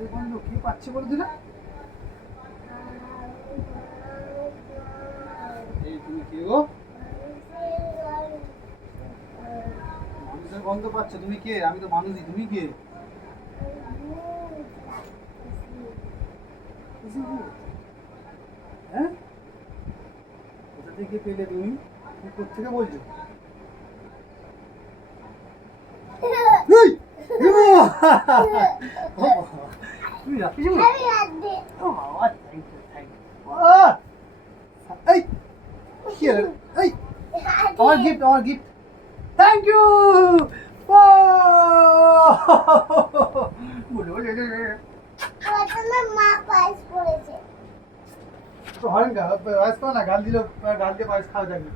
মানুষের গন্ধ কি পাচ্ছে বলে দিলে? এই তুমি কে গো? মানুষের গন্ধ পাচ্ছ? তুমি কে? আমি তো মানুষই, তুমি কে? হ্যাঁ, কোথা থেকে পেলে তুমি? তুমি কোথেকে বলছো? এই! তুমি রাখি যাবো? ও বাবা, থ্যাংক ইউ, থ্যাংক ইউ। এই কি হলো? এই আমার গিফট, আমার গিফট। Thank you. তো হরেন গা পায়েস খাও না, গাল দিলে গাল দিয়ে পায়েস খাওয়া যাবে।